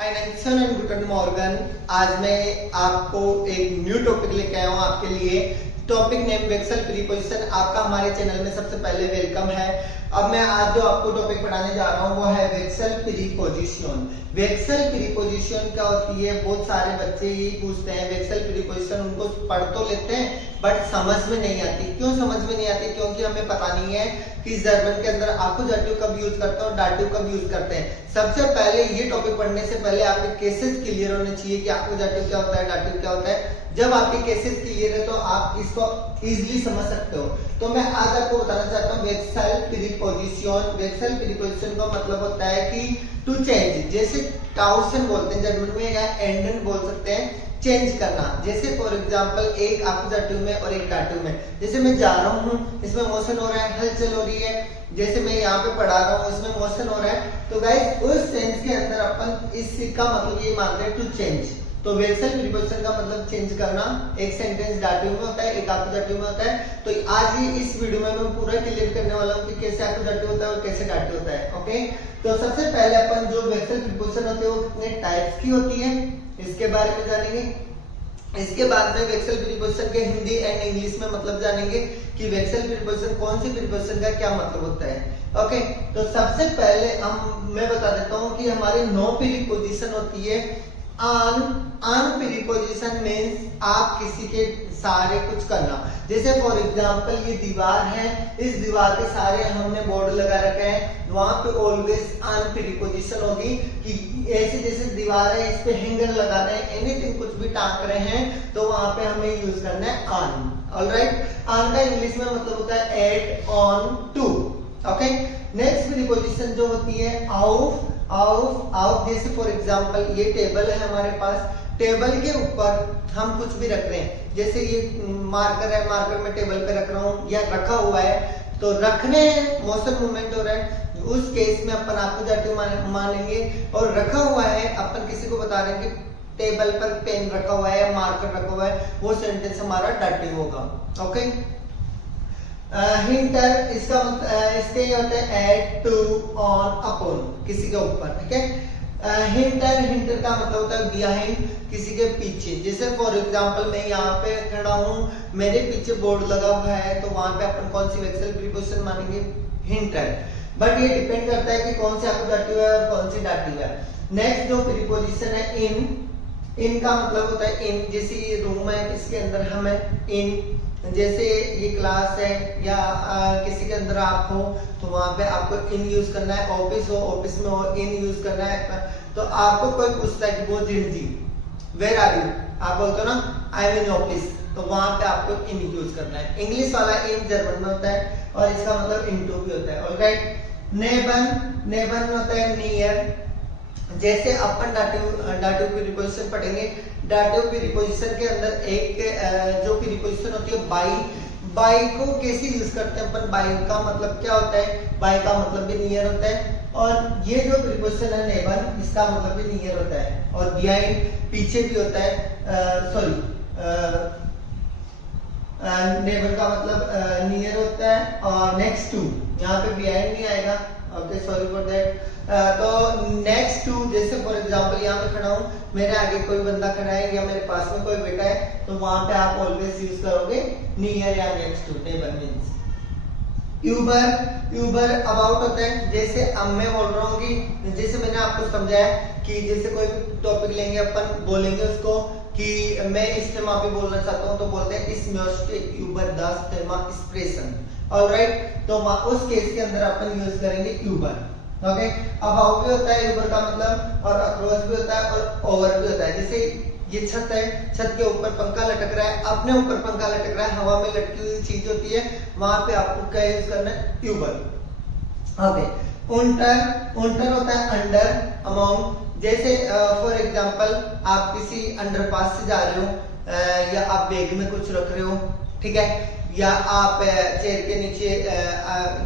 And good Morgan. आज मैं आपको एक न्यू टॉपिक लेके आया हूँ आपके लिए। टॉपिक नेम वेक्सल प्रीपोजिशन। आपका हमारे चैनल में सबसे पहले वेलकम है। अब मैं आज जो आपको टॉपिक पढ़ाने जा रहा हूँ वो है वेक्सल प्रीपोजिशन। वेक्सल प्रीपोजिशन क्या होती है, बहुत सारे बच्चे ही पूछते हैं। वेक्सल प्रीपोजिशन उनको पढ़ तो लेते हैं बट समझ में नहीं आती। क्यों समझ में नहीं आती? क्योंकि हमें पता नहीं है कि जर्मन के अंदर आकुजाटिव कब यूज करते हैं और डाटिव कब यूज करते हैं। सबसे पहले ये टॉपिक पढ़ने से पहले आपके केसेस क्लियर होने चाहिए कि आकुजाटिव क्या होता है, डाटिव क्या होता है। जब आपके केसेस क्लियर है तो आप इसको इजीली समझ सकते हो। तो मैं आज आपको बताना चाहता हूँ वेक्सल प्रीपोजिशन। वेक्सल प्रीपोजिशन का मतलब होता है कि टू चेंज, जैसे टाउसन बोलते हैं जर्मन में, या एंडन बोल सकते हैं, चेंज करना। जैसे फॉर एग्जांपल एक आकुजाटिव में और एक डाटिव में। जैसे मैं जा रहा हूँ, इसमें मोशन हो रहा है, हलचल हो रही है। जैसे मैं यहाँ पे पढ़ा रहा हूँ, इसमें मोशन हो रहा है। तो गाइस उस सेंस के अंदर अपन इसका मतलब ये मानते हैं टू चेंज। तो वेक्सल प्रीपोजिशन का मतलब चेंज करना। एक सेंटेंस डाटिव में होता है, एक आकुजाटिव में होता है। तो आज ही इस वीडियो में मैं पूरा क्लियर करने वाला हूँ कि कैसे आकुजाटिव होता है और कैसे डाटिव होता है। ओके, तो सबसे पहले अपन जो वेक्सल प्रीपोजिशन होते हैं वो कितने टाइप्स की होती है इसके बारे में जानेंगे। इसके बाद में वेक्सल प्रीपोजिशन के हिंदी एंड इंग्लिश में मतलब जानेंगे कि वेक्सल प्रीपोजिशन कौन सी प्रीपोजिशन का क्या मतलब होता है। ओके, तो सबसे पहले मैं बता देता हूँ कि हमारी 9 प्रीपोजिशन होती है। ऑन प्रीपोजिशन मींस आप किसी के सारे कुछ करना। जैसे फॉर एग्जांपल ये दीवार है, इस दीवार के सारे हमने बोर्ड लगा रखे हैं, वहां पे ऑलवेज ऑन प्रीपोजिशन होगी कि ऐसे जैसे दीवार है इस पे हैंगर लगा रहे हैं, एनीथिंग कुछ भी टांग रहे हैं तो वहां पे हमें यूज करना है ऑन। ऑलराइट, ऑन का इंग्लिश में मतलब होता है at, on, to. Okay, next preposition जो होती है ऑफ। ऑफ जैसे फॉर एग्जांपल ये टेबल है हमारे पास, टेबल के ऊपर हम कुछ भी रख रहे हैं। जैसे ये मार्कर है, मार्कर में टेबल पे रख रहा हूँ या रखा हुआ है, तो रखने मोशन मूवमेंट हो रहा है, उस केस में अपन आकुजाटिव मानेंगे। और रखा हुआ है, अपन किसी को बता रहे हैं कि टेबल पर पेन रखा हुआ है, मार्कर रखा हुआ है, वो सेंटेंस हमारा डाटिव होगा। ओके, हिंटर इसके ये होते हैं एट, टू, ऑन, अपॉन, किसी के ऊपर। ठीक है, हिंटर का मतलब होता है बिहाइंड, किसी के पीछे। जैसे फॉर एग्जांपल मैं यहाँ पे खड़ा हूँ, मेरे पीछे बोर्ड लगा हुआ है, तो वहां पे अपन कौन सी वेक्सल प्रीपोजिशन मानेंगे? हिंटर। बट ये डिपेंड करता है कि कौन सी आकुजाटिव है और कौन सी डाटिव है। नेक्स्ट जो प्रीपोजिशन है इन का मतलब होता है इन। जैसे ये रूम है, इसके अंदर हम है इन। जैसे ये क्लास है या किसी के अंदर आप हो तो वहां पे आपको इन यूज करना है। ऑफिस हो, ऑफिस में हो, इन यूज करना है। तो आपको कोई पूछता है कि वो जी वेयर आर यू, आप बोलते हो ना आई एम इन ऑफिस, तो वहां पे आपको इन यूज करना है। इंग्लिश वाला इन जर्मन में होता है और इसका मतलब इनटू भी होता है। ऑलराइट, नेबन होता है नियर। जैसे अपन डाटिव प्रीपोजिशन पढ़ेंगे, डाटिव प्रीपोजिशन के अंदर एक जो प्रीपोजिशन होती है बाई। बाई को कैसे यूज करते हैं अपन? बाई का मतलब क्या होता है? बाई का मतलब भी नियर होता है। और ये जो प्रीपोजिशन है नेबर, इसका मतलब भी नियर होता है। और बिहाइंड पीछे भी होता है। सॉरी, नेबर का मतलब नियर होता है। और नेक्स्ट टू, यहाँ पे बिहाइंड नहीं आएगा। Okay, sorry for that. तो नेक्स्ट टू, जैसे फॉर एग्जांपल यहाँ पे खड़ा हूँ, मेरे आगे कोई बंदा खड़ा है या मेरे पास में कोई बैठा है, तो वहां पे आप ऑलवेज यूज करोगे नियर या नेक्स्ट टू। नेबर मींस यूबर अबाउट होता है। जैसे अब मैं बोल रहा हूँ कि जैसे मैंने आपको समझाया कि जैसे कोई टॉपिक लेंगे, अपन बोलेंगे उसको कि मैं इस टेमा पे बोलना चाहता हूँ, तो बोलते हैं इस म्यूजिक यूबर दस टेमा एक्सप्रेशन। ऑलराइट, तो उस केस के अंदर अपन यूज करेंगे यूबर। ओके, अबाउट भी होता है यूबर का मतलब, और अक्रॉस भी होता है और ओवर भी होता है। जैसे ये छत है, छत के ऊपर पंखा लटक रहा है, अपने ऊपर पंखा लटक रहा है, हवा में लटकी हुई चीज होती है, वहां पे आपको क्या यूज करना है? यूबर। ओके, उंटर होता है अंडर, अमाउंट। जैसे फॉर एग्जांपल आप किसी अंडरपास से जा रहे हो या आप बैग में कुछ रख रहे हो, ठीक है, या आप चेयर के नीचे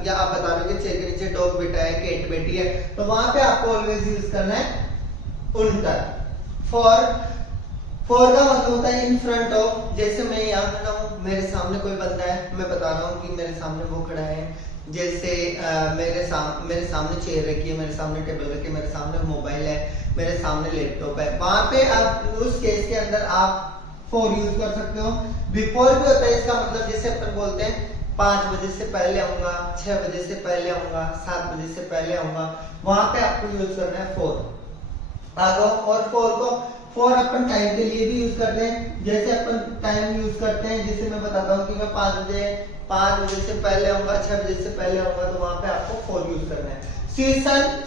या आप बता रहे हो कि चेयर के नीचे डॉग बैठा है, कैट बैठी है, तो वहां पे आपको ऑलवेज यूज करना है उल्टा। फॉर का मतलब होता है इन फ्रंट ऑफ। जैसे मैं यहाँ खड़ा हूँ, मेरे सामने कोई बंदा है, मैं बता रहा हूँ कि मेरे सामने वो खड़ा है, जैसे मेरे सामने चेयर रखी है, मेरे सामने टेबल रखी है, मेरे सामने मोबाइल है, मेरे सामने लैपटॉप है, वहां पे आप उस केस के अंदर आप फॉर यूज कर सकते हो। बिफोर भी होता है, इसका मतलब जैसे अपन बोलते हैं 5 बजे से पहले आऊंगा, 6 बजे से पहले आऊंगा, 7 बजे से पहले आऊंगा, वहां पे आपको यूज करना है फॉर। आगे और फॉर अपन टाइम के लिए भी यूज करते हैं। जैसे अपन टाइम यूज करते हैं, जैसे मैं बताता हूँ कि मैं 5 बजे से पहले आऊंगा, 6 बजे से पहले आऊंगा, तो वहां पे आपको फॉर यूज करना है।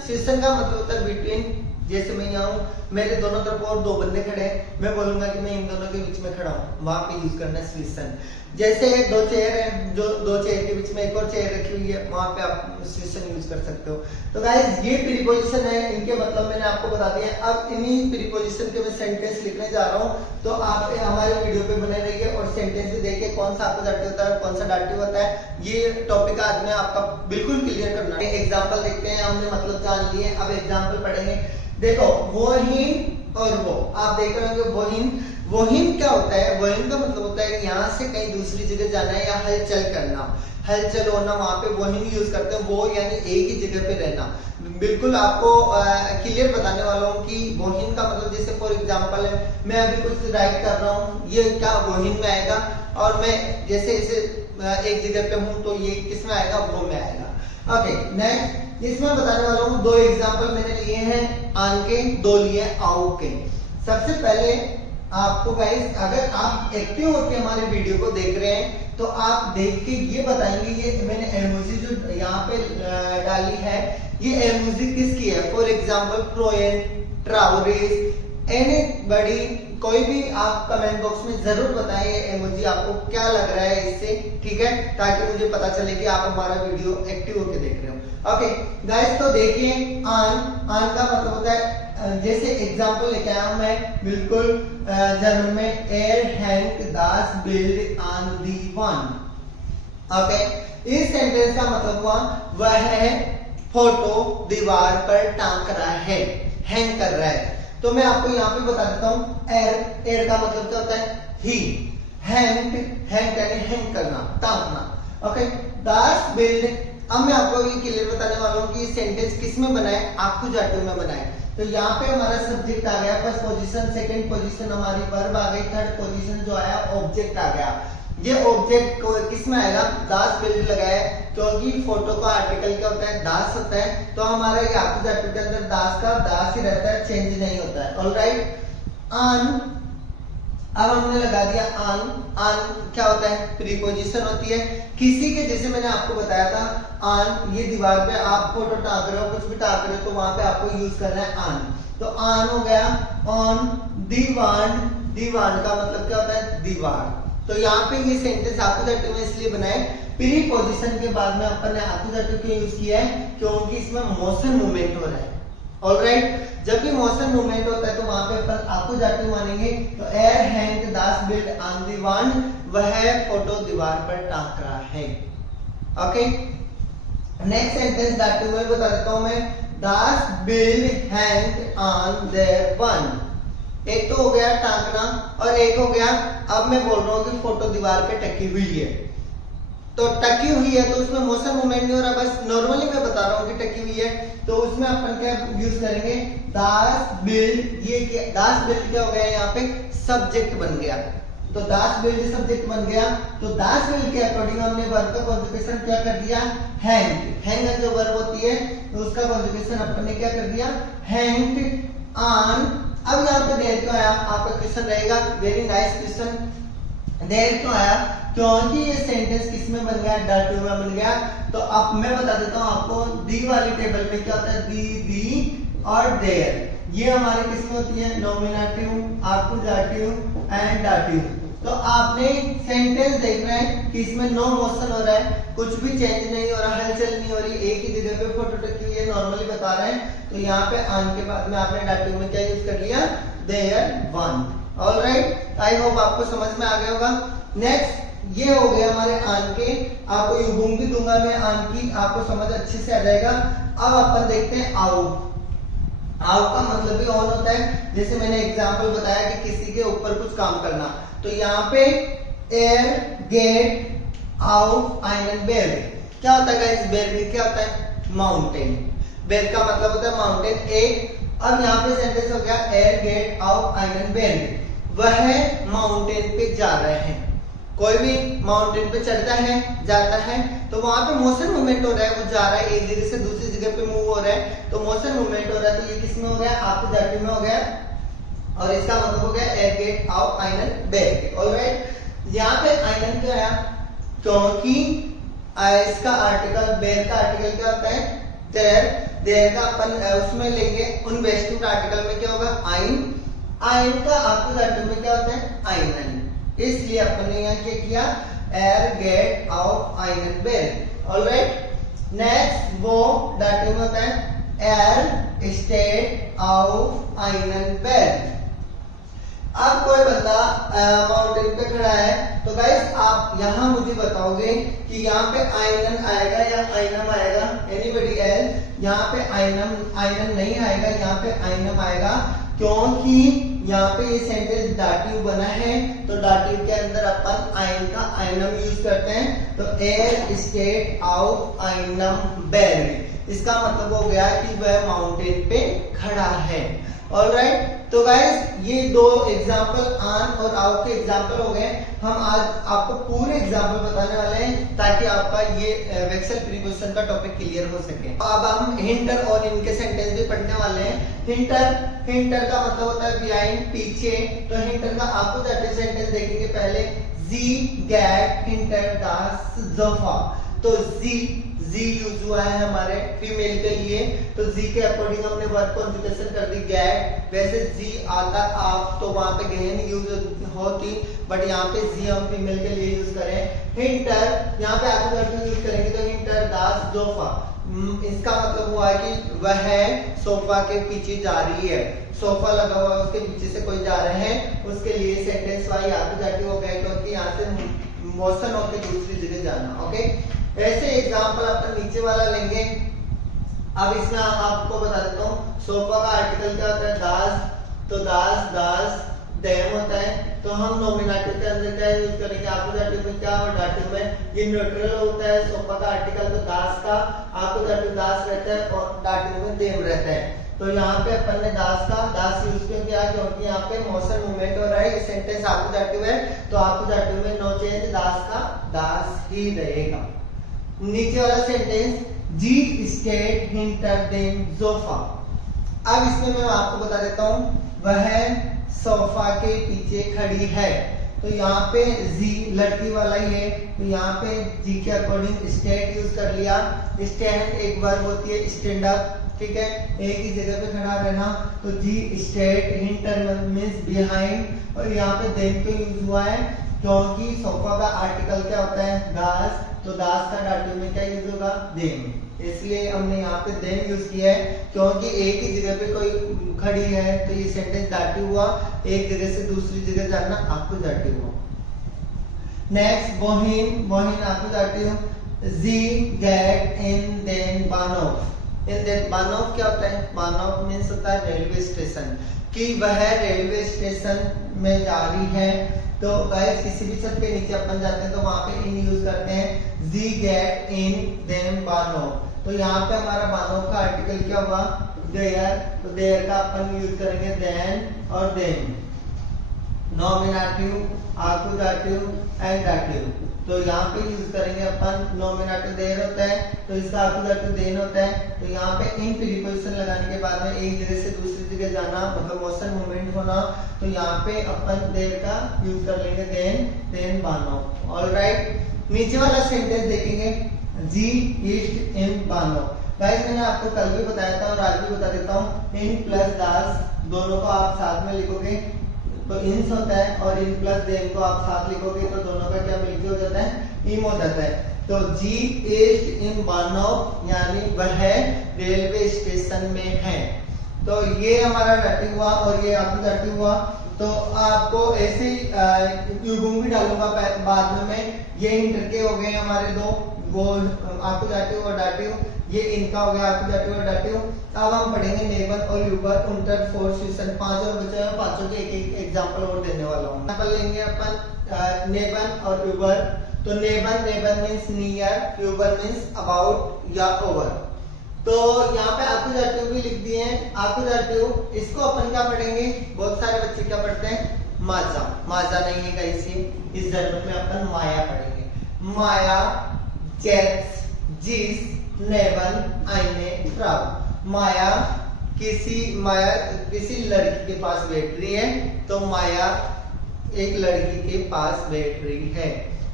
सीजन का मतलब होता है बिटवीन। जैसे मैं यहाँ हूँ, मेरे दोनों तरफ और 2 बंदे खड़े हैं, मैं बोलूंगा कि मैं इन दोनों के बीच में खड़ा हूँ, वहां पे यूज करना है सीजन। जैसे 2 चेयर है, जो 2 चेयर के बीच में एक और चेयर रखी हुई है, वहां पे आप सीजन यूज कर सकते हो। तो गाइस ये प्रीपोजिशन है, इनके मतलब मैंने आपको बता दिया। अब इन्हीं प्रीपोजिशन के मैं सेंटेंस लिखने जा रहा हूँ, तो आप हमारे वीडियो पे बने रहिए और सेंटेंस देखिए कौन सा अपोजिटिव होता है, कौन सा डाटिव होता है। ये टॉपिक आज मैं आपका बिल्कुल क्लियर करना है। एग्जाम्पल देखते हैं, हमने मतलब जान लिए, अब एग्जाम्पल पढ़ेंगे। देखो वहीन और वो, आप देख रहे होंगे वहीन क्या होता है? वहीन का मतलब होता है यहाँ से कहीं दूसरी जगह जाना है या हलचल करना, हलचल होना, वहां पे वहीन यूज करते हैं। वो यानी एक ही जगह पे रहना। बिल्कुल आपको क्लियर बताने वाला हूँ कि वहीन का मतलब, जैसे फॉर एग्जांपल है, मैं अभी कुछ राइट कर रहा हूँ, ये क्या वहीन में आएगा, और मैं जैसे इसे एक जगह पे हूँ, तो ये किस में आएगा? वो में आएगा। ओके नेक्स्ट, इसमें बताने वाला हूँ 2 एग्जाम्पल मैंने लिए हैं आन के, 2 लिए आउ के। सबसे पहले आपको गाइस, अगर आप एक्टिव होकर हमारे वीडियो को देख रहे हैं, तो आप देख के ये बताएंगे, ये मैंने इमोजी जो यहाँ पे डाली है, ये इमोजी किसकी है? फॉर एग्जाम्पल प्रोएन, ट्रावरिस, एनीबॉडी, कोई भी आप कमेंट बॉक्स में जरूर बताएं ये इमोजी आपको क्या लग रहा है इससे, ठीक है, ताकि मुझे पता चले कि आप हमारा वीडियो एक्टिव होकर देख रहे हो। ओके गाइस, तो देखिए आन का मतलब होता है, जैसे एग्जांपल लेके आया हूं मैं बिल्कुल जर्मन में, air hang Das build on the one. Okay, इस सेंटेंस का मतलब हुआ वह है फोटो दीवार पर टांग रहा है, हैंग कर रहा है। तो मैं आपको यहाँ पे बता देता हूँ, एयर का मतलब क्या होता है? ही। हैंग यानी हैंग करना, टांगना। ओके, दास बिल्ड। अब मैं आपको ये क्लियर बताने वाला हूँ कि ये सेंटेंस किस में बना है, एक्कुजेटिव में बना है। तो यहाँ पे हमारा सब्जेक्ट आ गया, फर्स्ट पोजीशन, सेकंड पोजीशन हमारी वर्ब आ गई, थर्ड पोजीशन जो आया ऑब्जेक्ट आ गया। ये ऑब्जेक्ट किस में आएगा? दास बिल्ड लगाया, क्योंकि फोटो का आर्टिकल क्या होता है? दास होता है। तो हमारा ये एक्कुजेटिव के अंदर दास का दास ही रहता है, चेंज नहीं होता है। ऑलराइट, ऑन, अब हमने लगा दिया ऑन। ऑन क्या होता है? प्रीपोजिशन होती है किसी के, जैसे मैंने आपको बताया था, ऑन, ये दीवार पे आप फोटो टांग रहे हो, कुछ भी टांग रहे हो, तो वहां पे आपको यूज करना है ऑन। तो ऑन हो गया। ऑन दीवार, दीवार का मतलब क्या होता है? दीवार। तो यहाँ पे ये सेंटेंस एक्कुजेटिव में इसलिए बना है, प्रीपोजिशन के बाद में अपन ने एक्कुजेटिव क्यों यूज किया है? क्योंकि इसमें मोशन मूवमेंट हो रहा है। ऑलराइट, जब भी मोशन मूवमेंट होता है तो वहां पे अपन एक्कुजेटिव मानेंगे। तो air hang Das build on the one, वह फोटो दीवार पर टांग रहा है। ओके, नेक्स्ट सेंटेंस डाटिव में बता देता हूं मैं, दास बिल्ड हैंग ऑन देयर वन। एक तो हो गया टांगना, और एक हो गया, अब मैं बोल रहा हूँ कि फोटो दीवार पे टकी हुई है। तो टकी हुई है तो उसमें मोशन मूवमेंट नहीं हो रहा, बस नॉर्मली मैं बता रहा हूँ कि टकी हुई है। तो उसमें अपन क्या यूज करेंगे? दास बिल्ड। ये क्या, दास बिल्ड क्या हो गया? यहाँ पे सब्जेक्ट बन गया। तो दास बिल्ड सब्जेक्ट बन गया। तो दास बिल्ड के अकॉर्डिंग हमने वर्ब का कॉन्जुगेशन क्या कर दिया? हैंग। हैंग जो वर्ब होती है, तो उसका कॉन्जुगेशन अपन ने क्या कर दिया? Hang on. अब यहाँ पे देर क्यों आया? आपका क्वेश्चन रहेगा, वेरी नाइस क्वेश्चन। देर क्यों आया? क्योंकि ये सेंटेंस किस में बन गया? डाटिव में बन गया। तो अब मैं बता देता हूँ आपको, दी वाली टेबल में क्या होता है? दी और देयर, ये हमारे किस में होती है? Nominative, accusative and dative. तो आपने सेंटेंस देख रहे हैं कि इसमें नो मोशन हो रहा है, कुछ भी चेंज नहीं हो रहा, हलचल नहीं हो रही, एक ही जगह पे फोटो टकी हुई है, नॉर्मली बता रहे हैं। तो यहाँ पे ऑन के बाद में आपने डाटिव में क्या यूज कर लिया? There one. Alright, I hope आपको समझ में आ गया होगा। नेक्स्ट, ये हो गया हमारे ऑन के। आपको यूं भी दूंगा मैं ऑन की, आपको समझ अच्छे से आ जाएगा। अब अपन देखते हैं आउ। आउ का मतलब भी ऑन होता है, जैसे मैंने एग्जांपल बताया कि किसी के ऊपर कुछ काम करना। तो यहाँ पे एयर गेट आउट आइन बेड, क्या होता है गाइस, बेर क्या होता है, माउंटेन। बेर का मतलब होता है माउंटेन। एक अब यहाँ पे सेंटेंस हो गया एयर गेट ऑफ आइरन बेर, वह माउंटेन पे जा रहे हैं। कोई भी माउंटेन पे चढ़ता है जाता है तो वहां पे मोशन मूवमेंट हो रहा है, वो जा रहा है एक जगह से दूसरी जगह पे मूव हो रहा है, तो मोशन मूवमेंट हो रहा है। तो ये किस में हो गया, आपको जाती में हो गया, और इसका मतलब हो गया एयर गेट ऑफ आइरन बेर। ऑलराइट, यहाँ पे आइरन क्यों आया, क्योंकि इसका आर्टिकल बेर का आर्टिकल क्या होता है, देयर। देयर का अपन उसमें लेंगे उन वेस्टिव आर्टिकल में क्या होगा, आइन। आइन का अपोजिट में क्या होता है, आयरन। इसलिए अपन ने यहाँ क्या किया, एयर गेट ऑफ आयरन बेर। ऑलराइट, नेक्स्ट वो डाटिव होता है एयर स्टेट ऑफ आयरन बेर। अब कोई बंदा माउंटेन पे खड़ा है, तो गाइस आप यहाँ मुझे बताओगे कि यहाँ पे आयरन आएगा या आइनम आएगा, एनीबॉडी एल्स। यहाँ पे आयरन नहीं आएगा, यहाँ पे आइनम आएगा, क्योंकि यहाँ पे ये सेंटेंस डाटिव बना है, तो डाटिव के अंदर अपन आइन का आइनम यूज करते हैं। तो एयर स्टेट ऑफ आइनम बेर, इसका मतलब हो गया कि वह माउंटेन पे खड़ा है। ऑलराइट, तो गाइस ये दो एग्जांपल ऑन और आउट के एग्जांपल हो गए। हम आज आपको पूरे एग्जांपल बताने वाले हैं ताकि आपका ये वेक्सल प्रीपोजिशन का टॉपिक क्लियर हो सके। अब हम हिंटर और इनके सेंटेंस भी पढ़ने वाले हैं। हिंटर का मतलब होता है बिहाइंड, पीछे। तो हिंटर का आपको सेंटेंस देखेंगे पहले, जी गैट हिंटर दास जोफा। तो जी यूज हुआ है हमारे फीमेल के लिए, तो जी के अकॉर्डिंग हमने वर्ब कॉन्जुगेशन कर दी गैट। वैसे जी आता आप तो वहां पे गहन यूज होती, बट यहाँ पे जी हम फीमेल के लिए यूज करें। हिंटर यहाँ पे आपको यूज करेंगे, तो हिंटर दास जोफा, इसका मतलब हुआ है कि वह सोफा के पीछे जा रही है, सोफा लगा हुआ है उसके पीछे से कोई जा रहे हैं, उसके लिए सेंटेंस वाई आगे जाके हो गया, क्योंकि यहाँ से मोशन होकर दूसरी जगह जाना। ओके, ऐसे एग्जांपल अपन नीचे वाला लेंगे। अब इसमें आपको बता देता हूँ, सोफा का आर्टिकल क्या होता है, दास। तो दास देम होता है, तो हम नॉमिनेटिव के अंदर क्या यूज करेंगे, अपोजिटिव में क्या और डाटिव में ये न्यूट्रल होता है। सोफा का आर्टिकल तो दास का, अपोजिटिव दास रहता है और डाटिव में देम रहता है। तो यहाँ पे अपन ने दास यूज क्यों किया, क्योंकि यहाँ पे मोशन मूवमेंट हो रहा है, ये सेंटेंस अपोजिटिव है, तो अपोजिटिव में नो चेंज, दास का दास ही रहेगा। नीचे वाला सेंटेंस, जी स्टेट हिंटर देम सोफा। अब इसमें मैं आपको बता देता हूँ, वह सोफा के पीछे खड़ी है। तो यहाँ पे जी लड़की वाला ही है, तो यहाँ पे जी के अकॉर्डिंग स्टेट यूज कर लिया। स्टैंड एक वर्ब होती है, स्टैंड अप, ठीक है, एक ही जगह पे खड़ा रहना। तो जी स्टेट हिंटर मींस बिहाइंड, और यहाँ पे देम क्यों यूज हुआ है, क्योंकि सोफा का आर्टिकल क्या होता है, दास। तो दास का डाटिव में क्या यूज होगा, देम, इसलिए हमने यहाँ पे देम यूज किया है, क्योंकि एक ही जगह पे कोई खड़ी है, तो ये सेंटेंस डाटिव हुआ, एक जगह से दूसरी जगह जाना आपको डाटिव हुआ। नेक्स्ट बोहिन आपको डाटिव, जी गेट इन देन बानोफ। इन देन बानोफ क्या होता है, बानोफ मीन्स होता है रेलवे स्टेशन, कि वह रेलवे स्टेशन में जा रही है। तो गाइस किसी भी शब्द के नीचे अपन जाते हैं तो वहां पे इन यूज करते हैं, जी गेट इन देन बानोफ। तो यहाँ पे हमारा बानोफ का आर्टिकल क्या हुआ, देयर। तो देयर का अपन यूज करेंगे देन और then. Nominative, appositive and dative, तो यहाँ पे यूज करेंगे अपन, नॉमिनेटिव देयर होता है, तो इसका अपोजिटिव देन होता है। तो यहाँ पे इन प्रीपोजिशन लगाने के बाद में एक जगह से दूसरी जगह जाना, मतलब मोशन मूवमेंट होना, तो यहाँ पे अपन देयर का यूज कर लेंगे देन बानो। ऑलराइट, नीचे वाला सेंटेंस देखेंगे, जी ईस्ट इन बानो। गाइस मैंने आपको कल भी बताया था और आज भी बता देता हूँ, इन प्लस दास दोनों को आप साथ में लिखोगे तो इंस होता है, और इन प्लस देम को आप साथ लिखोगे तो दोनों का क्या मिलके हो जाता है, इम हो जाता है। तो जी ईस्ट इन बानोफ, यानी वह रेलवे स्टेशन में है। तो ये हमारा डाटिव हुआ और ये आपको डाटिव हुआ। तो आपको ऐसे युग्म भी डालूंगा बाद में मैं। ये इंटर के हो गए हमारे दो, वो आपको डाटिव और डाटिव, ये इनका हो गया आपको डाटिव और डाटिव। अब हम पढ़ेंगे नेबन और यूबर उंटर फोर सेशन, 5 और बचे हैं, पांचों के एक एग्जांपल और देने वाला हूँ। एग्जांपल लेंगे अपन नेबन और यूबर। तो नेबर नेबर मीन्स नियर, फ्यूबर मीन्स अबाउट या ओवर। तो यहाँ पे आकुजाटिव भी लिख दिए हैं। आकुजाटिव इसको अपन क्या पढ़ेंगे, बहुत सारे बच्चे क्या पढ़ते हैं माजा, माजा नहीं है कैसे, इस जन्म में अपन माया पढ़ेंगे। माया, जेट्स, जीस, नेबन, आईने, फ्राउ। माया किसी लड़की के पास बैठ रही है, तो माया एक लड़की के पास बैठ रही है।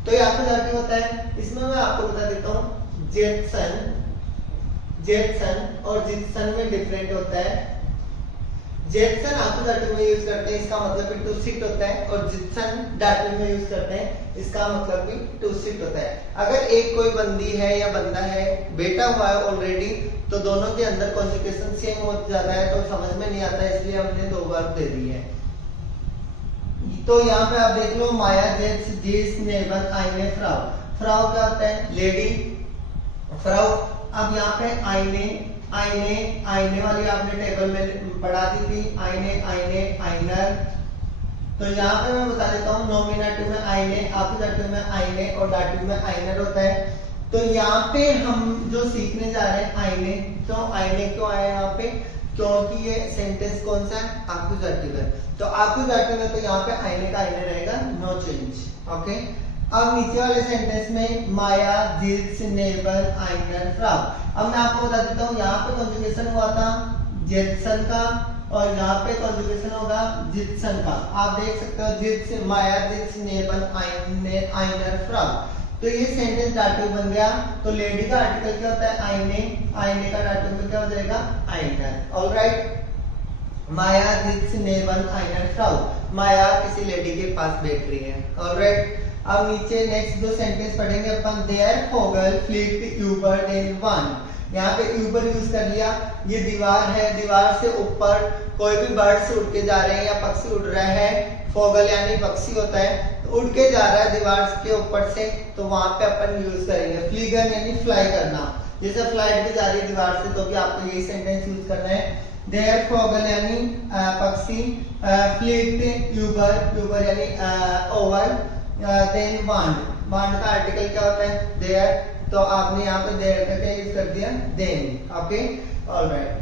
तो ये आकुजाटिव होता है। इसमें मैं आपको बता देता हूँ जेटसन, जेटसन और जिटसन में डिफरेंट होता है। जेटसन आकुजाटिव में यूज करते हैं, इसका मतलब भी टू सीट होता है, और जिटसन डाटिव में यूज करते हैं, इसका मतलब भी टू सीट होता है। अगर एक कोई बंदी है या बंदा है बैठा हुआ है ऑलरेडी, तो दोनों के अंदर कॉन्जुगेशन सेम हो जाता है, तो समझ में नहीं आता, इसलिए हमने दो वर्ब दे दी है। तो यहाँ पे आप देख लो माया, जेट्स, जीस, नेबन, आईने, फ्राउ। फ्राउ क्या होता है लेडी, फ्राउ। अब यहाँ पे आईने, आईने, आईने वाली आपने टेबल में पढ़ा दी थी, आईने, आईने, आइनर। तो यहाँ पे मैं बता देता हूँ नॉमिनेटिव में आईने, आकुजाटिव में आईने और डाटिव में आइनर होता है। तो यहाँ पे हम जो सीखने जा रहे हैं आईने, तो आईने क्यों आया यहाँ पे, क्योंकि ये सेंटेंस कौन सा है, आकुजाटिव है। तो आकुजाटिव है, तो यहाँ पे आईने का आईने रहेगा, नो चेंज। ओके, अब नीचे वाले सेंटेंस में माया, जिट्स, नेबर, आइनर, फ्राउ। अब मैं आपको बता देता हूँ, यहाँ पे कॉन्जुगेशन हुआ था जेटसन का, और यहाँ पे कॉन्जुगेशन होगा जिटसन का। आप देख सकते हो जिट्स, माया, जिट्स, नेबर, आइनर, फ्राउ। तो ये सेंटेंस डाटिव बन गया। तो लेडी का आर्टिकल क्या होता है आईने, आईने का डाटिव में क्या हो जाएगा आइनर। ऑलराइट, माया, जिट्स, नेबर, आइनर, फ्राउ। माया किसी लेडी के पास बैठ रही है। ऑलराइट, अब नीचे नेक्स्ट जो सेंटेंस पढ़ेंगे अपन, देयर फोगल फ्लिक्ड ऊपर देन वन। यहाँ पे ऊपर यूज कर लिया, ये दीवार है, दीवार से ऊपर कोई भी बर्ड्स उड़ के जा रहे हैं या पक्षी उड़ रहा है। फोगल यानी पक्षी होता है, उड़ के जा रहा है दीवार के ऊपर से, तो वहां पे अपन यूज करेंगे फ्लीगन यानी फ्लाई करना। जैसे फ्लाइट भी जा रही है दीवार से, तो भी आपको यही सेंटेंस यूज करना है। देयर फोगल यानी पक्षी, फ्लिक्ड ऊपर यानी ओवर, देन वांड, वांड का आर्टिकल क्या होता है देयर, तो आपने यहाँ पे देयर का क्या यूज कर दिया देन। ओके, ऑलराइट,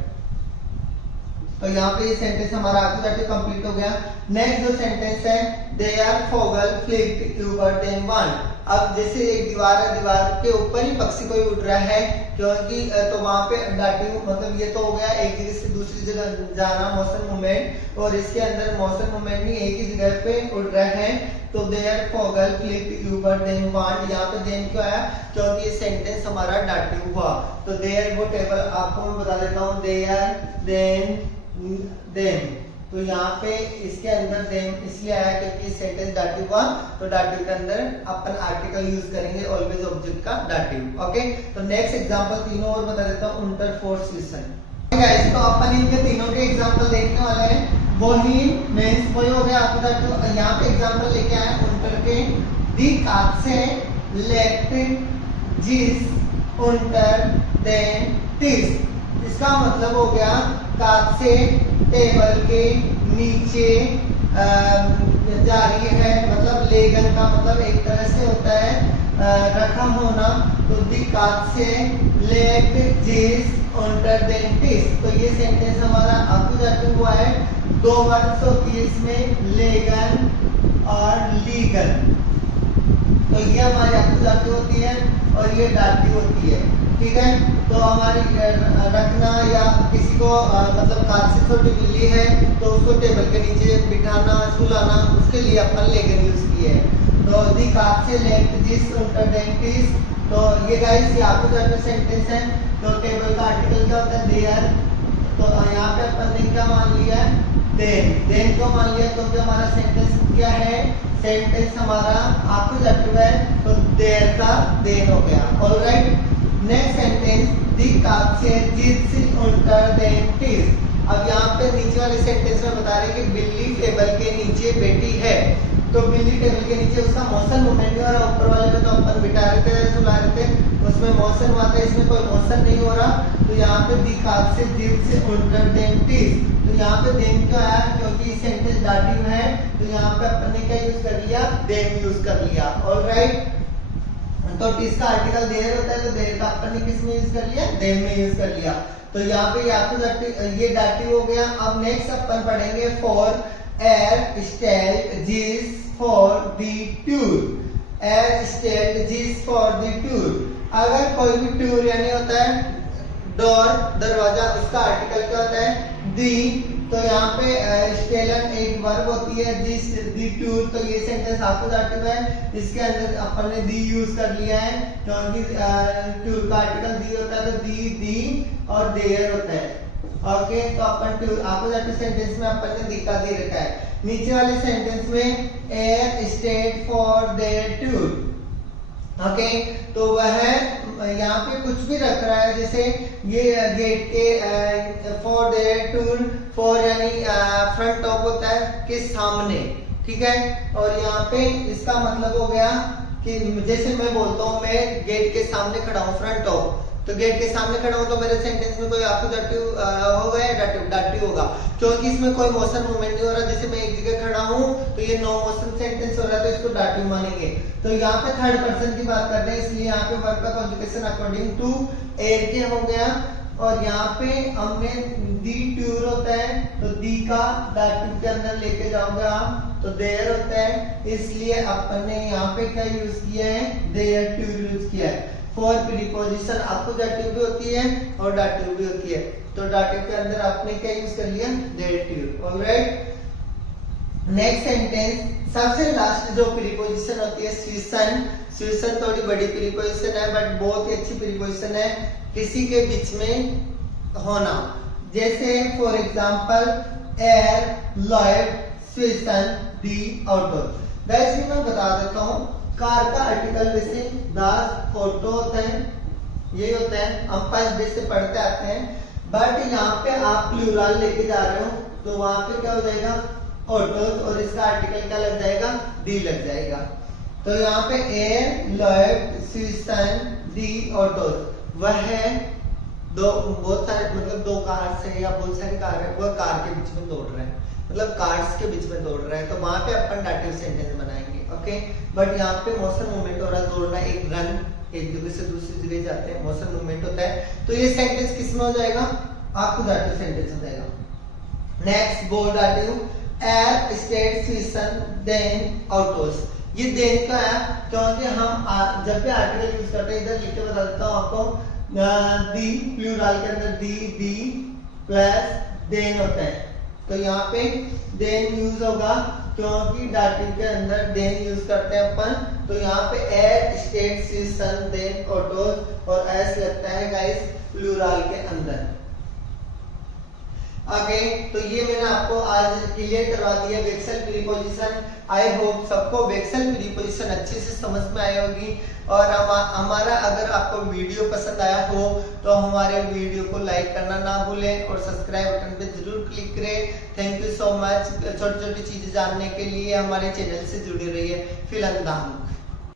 तो यहाँ पे ये सेंटेंस हमारा आकुजाटिव कंप्लीट हो गया। नेक्स्ट जो सेंटेंस है, देयर फोगल फ्लिक्ड ऊपर देन वांड। अब जैसे एक दीवार है, दीवार के ऊपर ही पक्षी कोई उड़ रहा है, क्योंकि तो वहां पे डाटिव मतलब ये तो हो गया एक जगह से दूसरी जगह जाना, मोशन मूवमेंट, और इसके अंदर मोशन मूवमेंट नहीं एक ही जगह पे उड़ रहा है। तो देयर फोगल फ्लिक्ड ऊपर देन वांड, यहाँ पे देन क्यों आया, क्योंकि ये सेंटेंस हमारा डाटिव हुआ। तो देयर वो टेबल आपको मैं बता देता हूँ, देयर, देन, देन। तो यहाँ पे इसके अंदर देन इसलिए आया क्योंकि सेंटेंस डाटिव हुआ, तो डाटिव के अंदर अपन आर्टिकल यूज करेंगे ऑलवेज ऑब्जेक्ट का डाटिव। ओके, तो नेक्स्ट एग्जांपल तीनों और बता देता हूँ, उंटर फोर्स लिसन। गाइस, तो अपन इनके तीनों के एग्जांपल देखने वाले हैं। वही मींस वही हो गया आपका, तो यहाँ पे एग्जांपल लेके आए उंटर के, दी कासे लेफ्ट जिस उंटर देन टिस। इसका मतलब हो गया काट से टेबल के नीचे जा रही है, मतलब लेगन का मतलब एक तरह से होता है रखा होना। तो दी काट से लेफ्ट जिस उंटर देन टिस। तो ये सेंटेंस हमारा आकुजाटिव हुआ है, दो वर्ड्स होती है इसमें, लेगन और लीगन। तो ये हमारी आकुजाटिव होती है और ये डाटिव होती है। ठीक है, तो हमारी रखना या किसी को मतलब काट से छोटी बिल्ली है तो उसको टेबल के नीचे बिठाना, सुलाना, उसके लिए अपन लेगन यूज किए हैं। तो दी काट से लेफ्ट जिस उंटर देन टिस। तो ये गाइस ये आकुजाटिव सेंटेंस है। तो टेबल का आर्टिकल क्या होता है देयर। तो यहाँ पे अपन ने क्या मान लिया है देन। देन क्यों मान लिया, क्योंकि हमारा सेंटेंस क्या है, सेंटेंस हमारा आकुजाटिव है, तो देयर का देन हो गया। ऑलराइट, नेक्स्ट सेंटेंस, दी काट से जिस उंटर देन टिस। अब यहाँ पे नीचे वाले सेंटेंस में बता रहे हैं कि बिल्ली टेबल के नीचे बैठी है। तो बिल्ली टेबल के नीचे उसका मोशन मूवमेंट हो रहा है, ऊपर वाले में तो अपन बिठा रहे थे, सुला रहे थे, उसमें मोशन हुआ था, इसमें कोई मोशन नहीं हो रहा। तो यहाँ पे दी काट से जिस उंटर देन टिस। तो यहाँ पे देन क्यों आया, क्योंकि सेंटेंस डाटिव है, तो यहाँ पे अपन ने क्या यूज कर लिया देन यूज कर लिया। ऑलराइट, तो इसका आर्टिकल देयर होता है, तो देयर का अपन ने किस में यूज कर लिया, देम में यूज कर लिया। तो यहाँ पे ये डाटिव हो गया। अब नेक्स्ट अपन पढ़ेंगे फॉर एयर स्टेल्ड जीस for the tour. Air stealth जीस फॉर द टूर। अगर कोई भी टूर यानी होता है डोर दरवाजा, उसका आर्टिकल क्या होता है, दी। तो यहाँ पे स्टेलन एक वर्ब होती है, दिस दी टूर। तो ये सेंटेंस अपोजिटिव है, इसके अंदर अपन ने दी यूज कर लिया है क्योंकि टूर का आर्टिकल दी होता है, तो दी और देयर होता है। ओके, तो अपन टूर अपोजिटिव सेंटेंस में अपन ने दी का दी रखा है। नीचे वाले सेंटेंस में air state for their tour. Okay, तो वह यहाँ पे कुछ भी रख रहा है, जैसे ये गेट के फॉर देयर टूर, फॉर यानी फ्रंट टॉप होता है के सामने, ठीक है। और यहाँ पे इसका मतलब हो गया कि जैसे मैं बोलता हूँ मैं गेट के सामने खड़ा हूँ, फ्रंट टॉप, तो गेट के सामने खड़ा हूँ, तो मेरे सेंटेंस में कोई अपोजिटिव होगा या डाटिव होगा, क्योंकि इसमें कोई मोशन मूवमेंट नहीं हो रहा। जैसे मैं एक जगह खड़ा हूँ तो ये नो मोशन सेंटेंस हो रहा है, तो इसको डाटिव मानेंगे। तो यहाँ पे थर्ड पर्सन की बात कर रहे हैं, इसलिए यहाँ पे वर्ब का कॉन्जुगेशन अकॉर्डिंग टू एयर के हो गया। और यहाँ पे हमने दी टूर होता है, तो दी का डाटिव के अंदर लेके जाओगे आप, तो देयर होता है, इसलिए अपन ने यहाँ पे क्या यूज किया है, देयर टूर यूज किया है। फॉर प्रीपोजिशन अपोजिटिव भी होती है और डाटिव भी होती है, तो डाटिव के अंदर आपने क्या यूज कर लिया, there tour. Alright, next sentence सबसे लास्ट जो प्रीपोजिशन होती है स्वीसन। स्वीसन थोड़ी बड़ी प्रीपोजिशन है बट बहुत ही अच्छी प्रीपोजिशन है, किसी के बीच में होना। जैसे फॉर एग्जांपल एयर लॉयड स्वीसन दी ऑटो। वैसे मैं बता देता हूँ, कार का आर्टिकल वैसे दास ऑटो होता है, यही होता है, हम फर्स्ट डे से पढ़ते आते हैं। बट यहाँ पे आप प्लूरल लेके जा रहे हो, तो वहां पे क्या हो जाएगा, ऑटोज, और इसका आर्टिकल क्या लग जाएगा, दी लग जाएगा। तो यहाँ पे एयर लॉयड स्वीसन दी ऑटोज, वह है दो बहुत सारे मतलब दो कार्स है या बहुत सारी कार है, वह कार के बीच में दौड़ रहे हैं, मतलब कार्स के बीच में दौड़ रहे हैं, तो वहां पे अपन डाटिव सेंटेंस बनाएंगे। ओके, बट यहाँ पे मोशन मूवमेंट हो रहा है, दौड़ना, एक रन, एक जगह से दूसरी जगह जाते हैं, मोशन मूवमेंट होता है, तो ये सेंटेंस किस में हो जाएगा, आपको डाटिव सेंटेंस हो जाएगा। नेक्स्ट बोल डाटिव, एयर स्टेड स्वीसन देन ऑटोस। ये देन का है क्योंकि हम जब भी आर्टिकल यूज करते हैं, इधर लिख के बता देता हूँ आपको, दी प्लूरल के अंदर दी प्लस देन होता है, तो यहाँ पे देन यूज होगा क्योंकि डाटिव के अंदर देन यूज करते हैं अपन। तो यहाँ पे एयर स्टेड स्वीसन देन ऑटोस, और एस लगता है गाइस प्लूरल के अंदर। ओके, तो ये मैंने आपको आज क्लियर करवा दिया वेक्सल प्रीपोजिशन। आई होप सबको वेक्सल प्रीपोजिशन अच्छे से समझ में आई होगी। और हमारा अगर आपको वीडियो पसंद आया हो तो हमारे वीडियो को लाइक करना ना भूलें और सब्सक्राइब बटन पे जरूर क्लिक करें। Thank you so much. छोटी छोटी चीजें जानने के लिए हमारे चैनल से जुड़े रहिए। फिलहाल